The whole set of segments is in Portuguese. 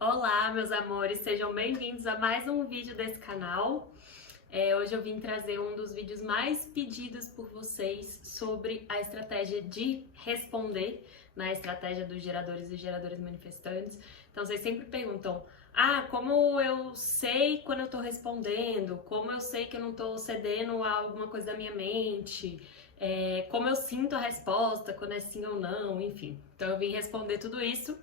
Olá, meus amores, sejam bem-vindos a mais um vídeo desse canal. Hoje eu vim trazer um dos vídeos mais pedidos por vocês sobre a estratégia de responder na estratégia dos geradores e geradores manifestantes. Então, vocês sempre perguntam, como eu sei quando eu tô respondendo? Como eu sei que eu não tô cedendo a alguma coisa da minha mente? Como eu sinto a resposta, quando é sim ou não, enfim. Então, eu vim responder tudo isso,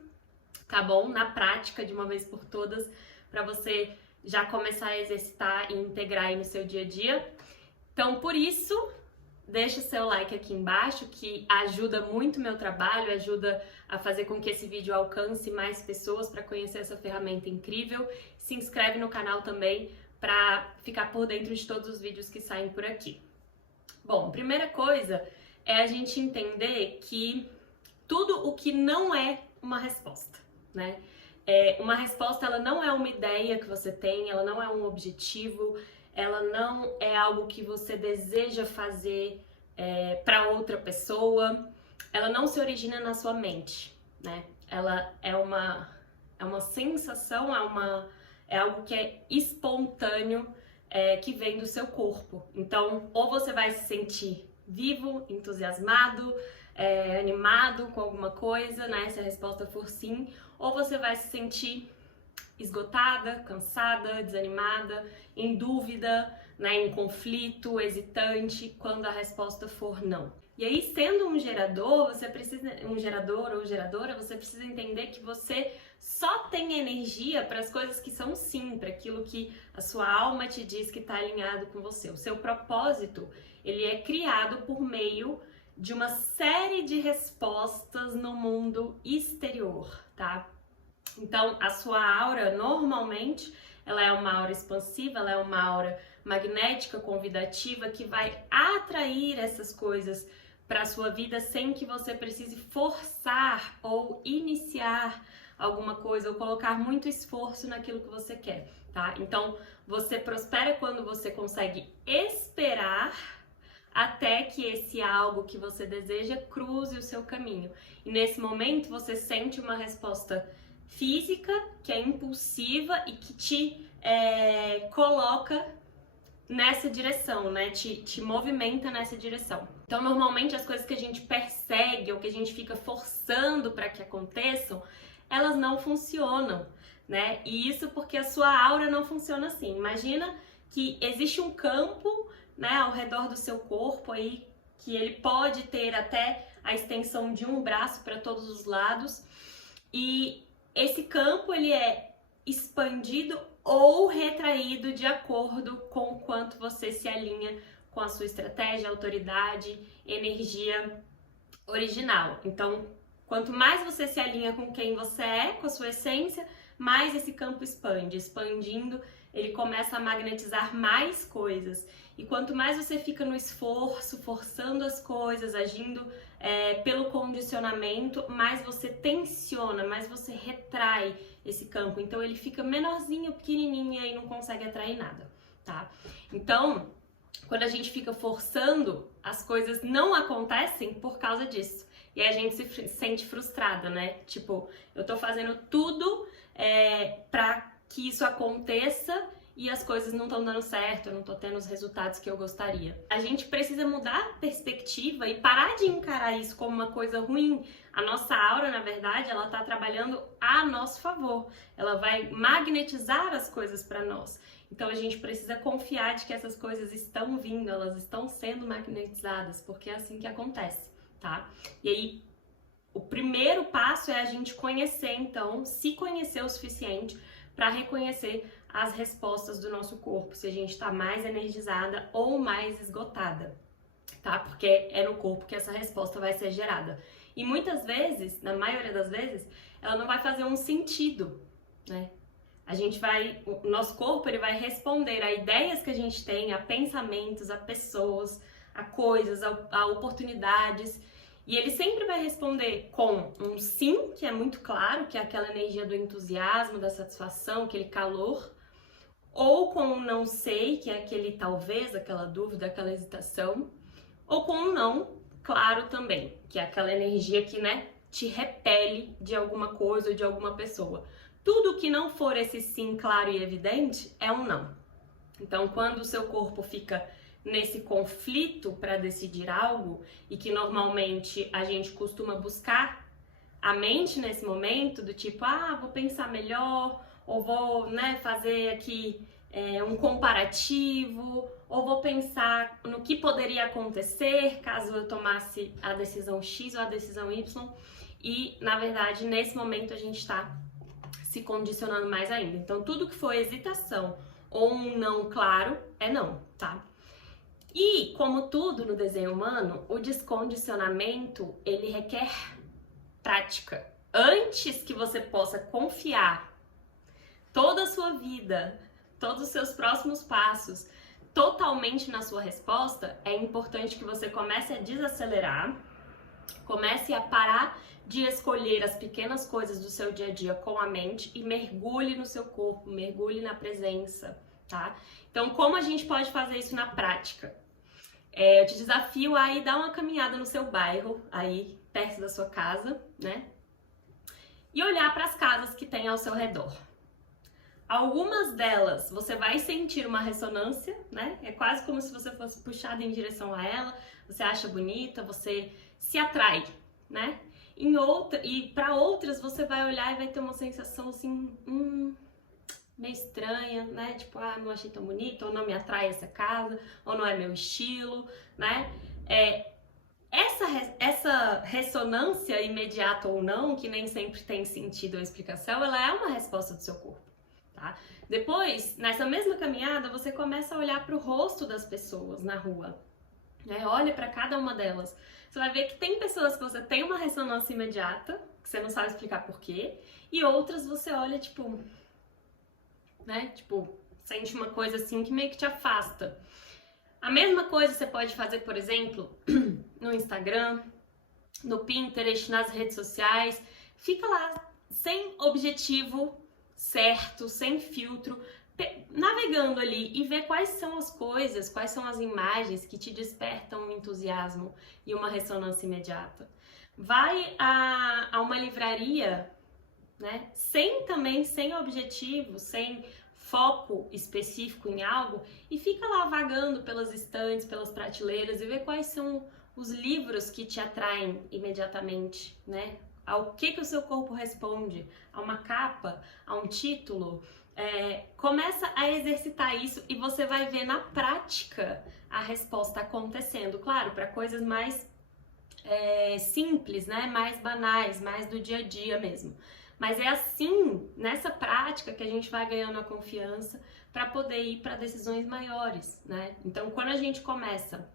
tá bom? Na prática, de uma vez por todas, para você já começar a exercitar e integrar aí no seu dia a dia. Então, por isso, deixa o seu like aqui embaixo, que ajuda muito o meu trabalho, ajuda a fazer com que esse vídeo alcance mais pessoas para conhecer essa ferramenta incrível. Se inscreve no canal também para ficar por dentro de todos os vídeos que saem por aqui. Bom, primeira coisa é a gente entender que tudo o que não é uma resposta, né? Uma resposta, ela não é uma ideia que você tem, ela não é um objetivo, ela não é algo que você deseja fazer para outra pessoa, ela não se origina na sua mente, né? Ela é uma sensação, é algo que é espontâneo, que vem do seu corpo. Então, ou você vai se sentir vivo, entusiasmado, animado com alguma coisa, né? Se a resposta for sim, ou você vai se sentir esgotada, cansada, desanimada, em dúvida, né? Em conflito, hesitante, quando a resposta for não. E aí, sendo um gerador, um gerador ou geradora, você precisa entender que você só tem energia para as coisas que são sim, para aquilo que a sua alma te diz que está alinhado com você. O seu propósito, ele é criado por meio de uma série de respostas no mundo exterior, tá? Então, a sua aura, normalmente, ela é uma aura expansiva, ela é uma aura magnética, convidativa, que vai atrair essas coisas para a sua vida sem que você precise forçar ou iniciar alguma coisa ou colocar muito esforço naquilo que você quer, tá? Então, você prospera quando você consegue esperar até que esse algo que você deseja cruze o seu caminho. E nesse momento você sente uma resposta física, que é impulsiva e que te coloca nessa direção, né? Te movimenta nessa direção. Então, normalmente, as coisas que a gente persegue ou que a gente fica forçando para que aconteçam, elas não funcionam, né? E isso porque a sua aura não funciona assim. Imagina que existe um campo, né, ao redor do seu corpo aí, que ele pode ter até a extensão de um braço para todos os lados, e esse campo ele é expandido ou retraído de acordo com o quanto você se alinha com a sua estratégia, autoridade, energia original. Então, quanto mais você se alinha com quem você é, com a sua essência, mais esse campo expande. Expandindo, ele começa a magnetizar mais coisas. E quanto mais você fica no esforço, forçando as coisas, agindo pelo condicionamento, mais você tensiona, mais você retrai esse campo. Então ele fica menorzinho, pequenininho e aí não consegue atrair nada, tá? Então, quando a gente fica forçando, as coisas não acontecem por causa disso. E aí a gente se sente frustrada, né? Tipo, eu tô fazendo tudo pra que isso aconteça e as coisas não estão dando certo, eu não tô tendo os resultados que eu gostaria. A gente precisa mudar a perspectiva e parar de encarar isso como uma coisa ruim. A nossa aura, na verdade, ela tá trabalhando a nosso favor. Ela vai magnetizar as coisas para nós. Então a gente precisa confiar de que essas coisas estão vindo, elas estão sendo magnetizadas, porque é assim que acontece, tá? E aí, o primeiro passo é a gente conhecer, então, se conhecer o suficiente para reconhecer as respostas do nosso corpo, se a gente está mais energizada ou mais esgotada, tá? Porque é no corpo que essa resposta vai ser gerada. E muitas vezes, na maioria das vezes, ela não vai fazer um sentido, né? O nosso corpo ele vai responder a ideias que a gente tem, a pensamentos, a pessoas, a coisas, a oportunidades. E ele sempre vai responder com um sim, que é muito claro, que é aquela energia do entusiasmo, da satisfação, aquele calor, ou com um não sei, que é aquele talvez, aquela dúvida, aquela hesitação, ou com um não, claro também, que é aquela energia que, né, te repele de alguma coisa ou de alguma pessoa. Tudo que não for esse sim claro e evidente é um não. Então, quando o seu corpo fica nesse conflito para decidir algo, e que normalmente a gente costuma buscar a mente nesse momento, do tipo, vou pensar melhor, ou vou, fazer aqui um comparativo, ou vou pensar no que poderia acontecer caso eu tomasse a decisão X ou a decisão Y, e na verdade nesse momento a gente está se condicionando mais ainda. Então tudo que for hesitação ou um não claro é não, tá? E como tudo no desenho humano, o descondicionamento ele requer prática. Antes que você possa confiar toda a sua vida, todos os seus próximos passos totalmente na sua resposta, é importante que você comece a desacelerar, comece a parar de escolher as pequenas coisas do seu dia a dia com a mente e mergulhe no seu corpo, mergulhe na presença, tá? Então, como a gente pode fazer isso na prática? Eu te desafio a ir dar uma caminhada no seu bairro, aí perto da sua casa, né? E olhar para as casas que tem ao seu redor. Algumas delas você vai sentir uma ressonância, né? É quase como se você fosse puxado em direção a ela, você acha bonita, você se atrai, né? E para outras você vai olhar e vai ter uma sensação assim, meio estranha, né? Tipo, não achei tão bonita, ou não me atrai essa casa, ou não é meu estilo, né? Essa ressonância imediata ou não, que nem sempre tem sentido ou explicação, ela é uma resposta do seu corpo, tá? Depois, nessa mesma caminhada, você começa a olhar para o rosto das pessoas na rua, né? Olha para cada uma delas. Você vai ver que tem pessoas que você tem uma ressonância imediata, que você não sabe explicar por quê, e outras você olha, tipo, né? Tipo, sente uma coisa assim que meio que te afasta. A mesma coisa você pode fazer, por exemplo, no Instagram, no Pinterest, nas redes sociais. Fica lá, sem objetivo certo, sem filtro, navegando ali e vê quais são as coisas, quais são as imagens que te despertam um entusiasmo e uma ressonância imediata. Vai a uma livraria, né? Sem objetivo, sem foco específico em algo, e fica lá vagando pelas estantes, pelas prateleiras e vê quais são os livros que te atraem imediatamente, né? Ao que o seu corpo responde, a uma capa, a um título. Começa a exercitar isso e você vai ver na prática a resposta acontecendo. Claro, para coisas mais simples, né? Mais banais, mais do dia a dia mesmo. Mas é assim, nessa prática, que a gente vai ganhando a confiança para poder ir para decisões maiores, né? Então, quando a gente começa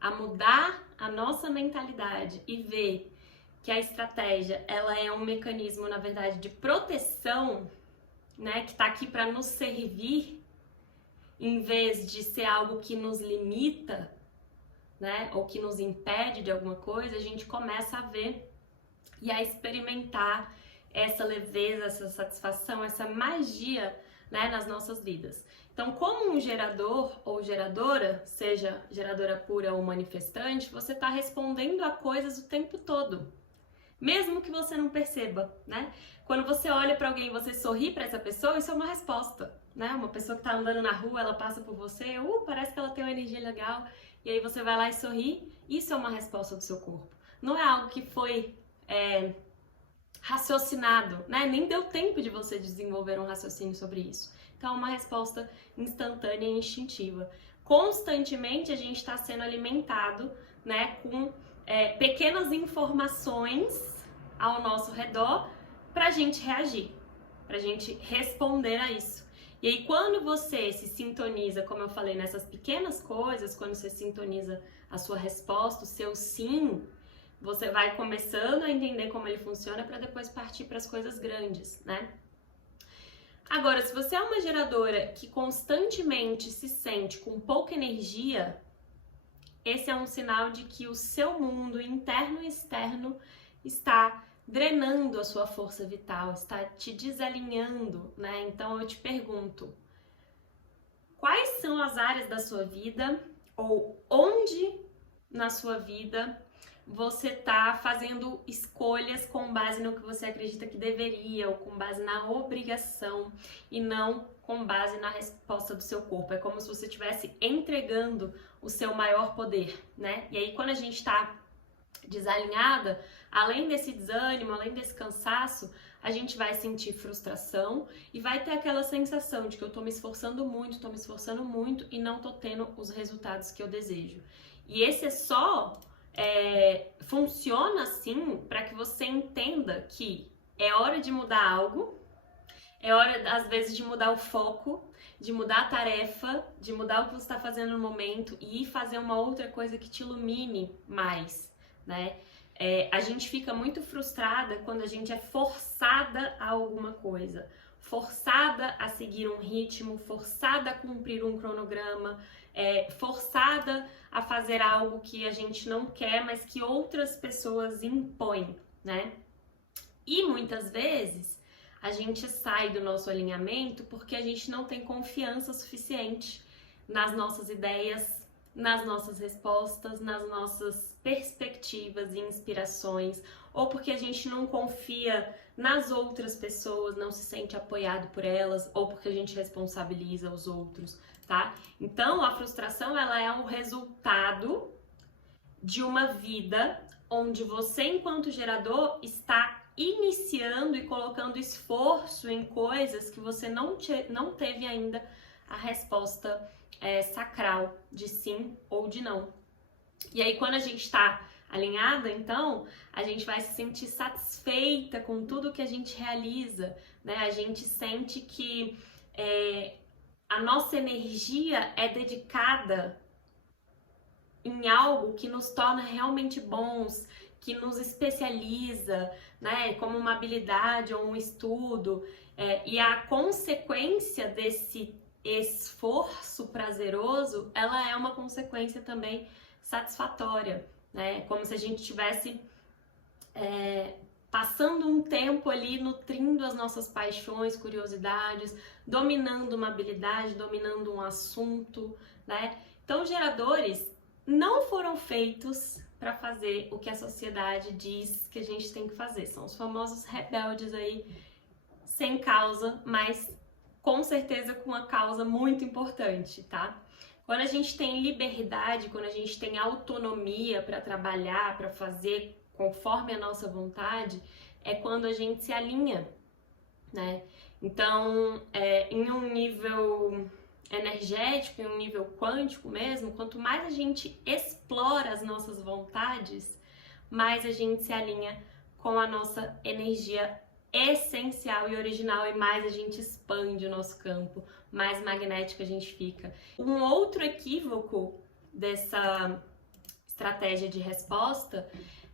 a mudar a nossa mentalidade e ver que a estratégia, ela é um mecanismo, na verdade, de proteção, né? Que está aqui para nos servir, em vez de ser algo que nos limita, né? Ou que nos impede de alguma coisa, a gente começa a ver e a experimentar essa leveza, essa satisfação, essa magia, né, nas nossas vidas. Então, como um gerador ou geradora, seja geradora pura ou manifestante, você está respondendo a coisas o tempo todo, mesmo que você não perceba, né? Quando você olha para alguém e você sorri para essa pessoa, isso é uma resposta, né? Uma pessoa que está andando na rua, ela passa por você, parece que ela tem uma energia legal, e aí você vai lá e sorri, isso é uma resposta do seu corpo. Não é algo que foi raciocinado, né? Nem deu tempo de você desenvolver um raciocínio sobre isso. Então, é uma resposta instantânea e instintiva. Constantemente a gente está sendo alimentado, né, com pequenas informações ao nosso redor para a gente reagir, para a gente responder a isso. E aí, quando você se sintoniza, como eu falei, nessas pequenas coisas, quando você sintoniza a sua resposta, o seu sim, você vai começando a entender como ele funciona para depois partir para as coisas grandes, né? Agora, se você é uma geradora que constantemente se sente com pouca energia, esse é um sinal de que o seu mundo interno e externo está drenando a sua força vital, está te desalinhando, né? Então eu te pergunto, quais são as áreas da sua vida ou onde na sua vida você tá fazendo escolhas com base no que você acredita que deveria, ou com base na obrigação, e não com base na resposta do seu corpo. É como se você estivesse entregando o seu maior poder, né? E aí, quando a gente tá desalinhada, além desse desânimo, além desse cansaço, a gente vai sentir frustração e vai ter aquela sensação de que eu tô me esforçando muito e não tô tendo os resultados que eu desejo. E esse é só funciona assim para que você entenda que é hora de mudar algo, é hora às vezes de mudar o foco, de mudar a tarefa, de mudar o que você está fazendo no momento e ir fazer uma outra coisa que te ilumine mais, né? A gente fica muito frustrada quando a gente é forçada a alguma coisa, forçada a seguir um ritmo, forçada a cumprir um cronograma, forçada a fazer algo que a gente não quer, mas que outras pessoas impõem, né? E muitas vezes a gente sai do nosso alinhamento porque a gente não tem confiança suficiente nas nossas ideias, nas nossas respostas, nas nossas perspectivas e inspirações, ou porque a gente não confia nas outras pessoas, não se sente apoiado por elas, ou porque a gente responsabiliza os outros, tá? Então, a frustração, ela é um resultado de uma vida onde você, enquanto gerador, está iniciando e colocando esforço em coisas que você não teve ainda a resposta sacral de sim ou de não. E aí, quando a gente está alinhada, então, a gente vai se sentir satisfeita com tudo que a gente realiza, né? A gente sente que a nossa energia é dedicada em algo que nos torna realmente bons, que nos especializa, né? Como uma habilidade ou um estudo. E a consequência desse esforço prazeroso, ela é uma consequência também satisfatória, né? Como se a gente estivesse passando um tempo ali nutrindo as nossas paixões, curiosidades, dominando uma habilidade, dominando um assunto, né? Então, geradores não foram feitos para fazer o que a sociedade diz que a gente tem que fazer. São os famosos rebeldes aí, sem causa, mas com certeza com uma causa muito importante, tá? Quando a gente tem liberdade, quando a gente tem autonomia para trabalhar, para fazer conforme a nossa vontade, é quando a gente se alinha, né? Então, em um nível energético, em um nível quântico mesmo, quanto mais a gente explora as nossas vontades, mais a gente se alinha com a nossa energia essencial e original, e mais a gente expande o nosso campo, mais magnético a gente fica. Um outro equívoco dessa estratégia de resposta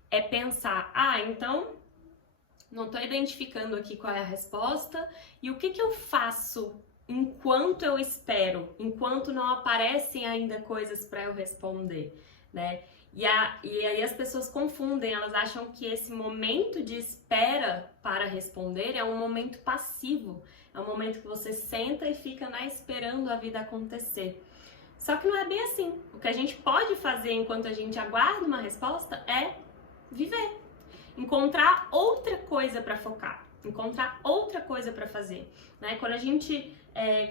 é pensar, então não estou identificando aqui qual é a resposta e o que eu faço enquanto eu espero, enquanto não aparecem ainda coisas para eu responder, né? E aí as pessoas confundem, elas acham que esse momento de espera para responder é um momento passivo, é um momento que você senta e fica esperando a vida acontecer. Só que não é bem assim. O que a gente pode fazer enquanto a gente aguarda uma resposta é viver, encontrar outra coisa para focar, encontrar outra coisa para fazer, né? Quando a gente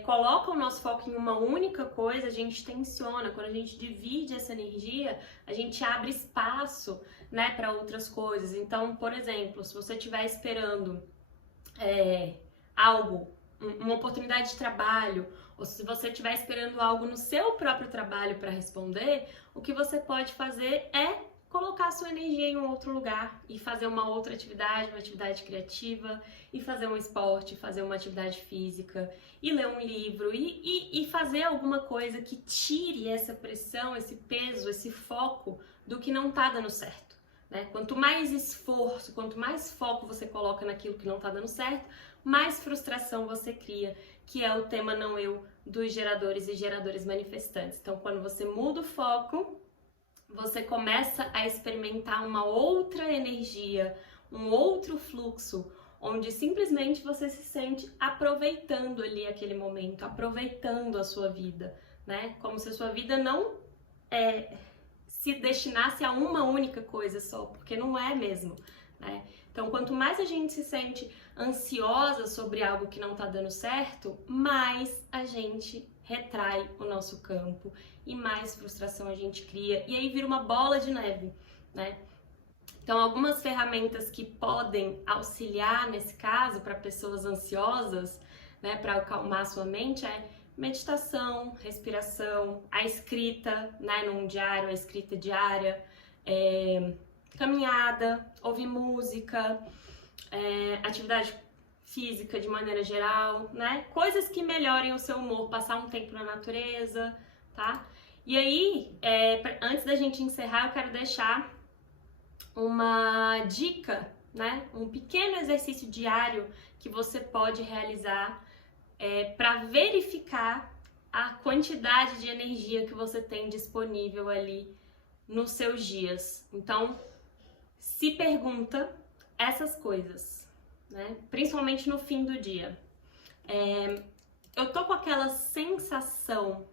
coloca o nosso foco em uma única coisa, a gente tensiona. Quando a gente divide essa energia, a gente abre espaço, né, para outras coisas. Então, por exemplo, se você estiver esperando algo, uma oportunidade de trabalho, ou se você estiver esperando algo no seu próprio trabalho para responder, o que você pode fazer é colocar a sua energia em um outro lugar e fazer uma outra atividade, uma atividade criativa, e fazer um esporte, fazer uma atividade física, e ler um livro, e fazer alguma coisa que tire essa pressão, esse peso, esse foco do que não tá dando certo, né? Quanto mais esforço, quanto mais foco você coloca naquilo que não tá dando certo, mais frustração você cria, que é o tema não eu dos geradores e geradores manifestantes. Então, quando você muda o foco, você começa a experimentar uma outra energia, um outro fluxo, onde simplesmente você se sente aproveitando ali aquele momento, aproveitando a sua vida, né? Como se a sua vida não se destinasse a uma única coisa só, porque não é mesmo, né? Então, quanto mais a gente se sente ansiosa sobre algo que não tá dando certo, mais a gente retrai o nosso campo e mais frustração a gente cria, e aí vira uma bola de neve, né? Então, algumas ferramentas que podem auxiliar nesse caso para pessoas ansiosas, né, para acalmar sua mente, é meditação, respiração, a escrita, né, num diário, a escrita diária, caminhada, ouvir música, atividade física de maneira geral, né, coisas que melhorem o seu humor, passar um tempo na natureza, tá? E aí, antes da gente encerrar, eu quero deixar uma dica, né? Um pequeno exercício diário que você pode realizar para verificar a quantidade de energia que você tem disponível ali nos seus dias. Então, se pergunta essas coisas, né? Principalmente no fim do dia. Eu tô com aquela sensação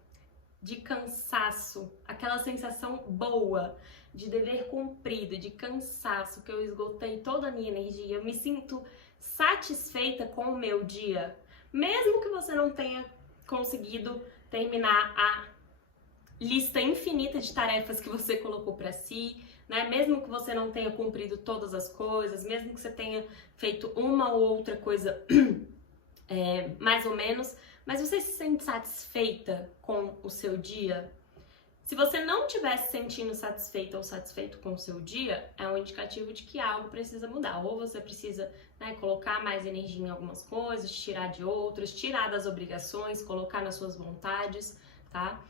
de cansaço, aquela sensação boa, de dever cumprido, de cansaço, que eu esgotei toda a minha energia, eu me sinto satisfeita com o meu dia, mesmo que você não tenha conseguido terminar a lista infinita de tarefas que você colocou para si, né? Mesmo que você não tenha cumprido todas as coisas, mesmo que você tenha feito uma ou outra coisa mais ou menos, mas você se sente satisfeita com o seu dia? Se você não estiver se sentindo satisfeita ou satisfeito com o seu dia, é um indicativo de que algo precisa mudar. Ou você precisa, né, colocar mais energia em algumas coisas, tirar de outras, tirar das obrigações, colocar nas suas vontades, tá?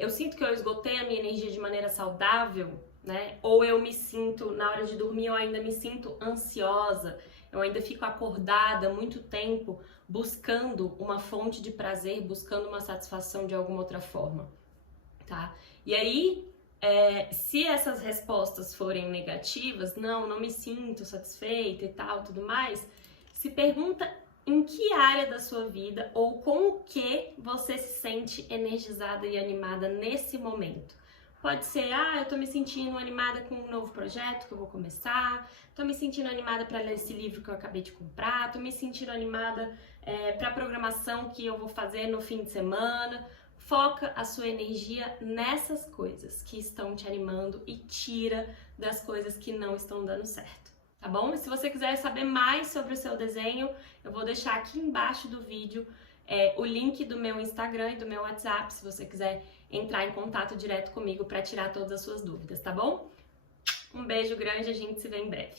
Eu sinto que eu esgotei a minha energia de maneira saudável, né? Ou eu me sinto, na hora de dormir, eu ainda me sinto ansiosa, eu ainda fico acordada muito tempo buscando uma fonte de prazer, buscando uma satisfação de alguma outra forma. Tá? E aí, se essas respostas forem negativas, não me sinto satisfeita e tal, tudo mais, se pergunta em que área da sua vida ou com o que você se sente energizada e animada nesse momento. Pode ser, eu tô me sentindo animada com um novo projeto que eu vou começar, tô me sentindo animada para ler esse livro que eu acabei de comprar, tô me sentindo animada para a programação que eu vou fazer no fim de semana. Foca a sua energia nessas coisas que estão te animando e tira das coisas que não estão dando certo, tá bom? E se você quiser saber mais sobre o seu desenho, eu vou deixar aqui embaixo do vídeo o link do meu Instagram e do meu WhatsApp, se você quiser entrar em contato direto comigo para tirar todas as suas dúvidas, tá bom? Um beijo grande, a gente se vê em breve.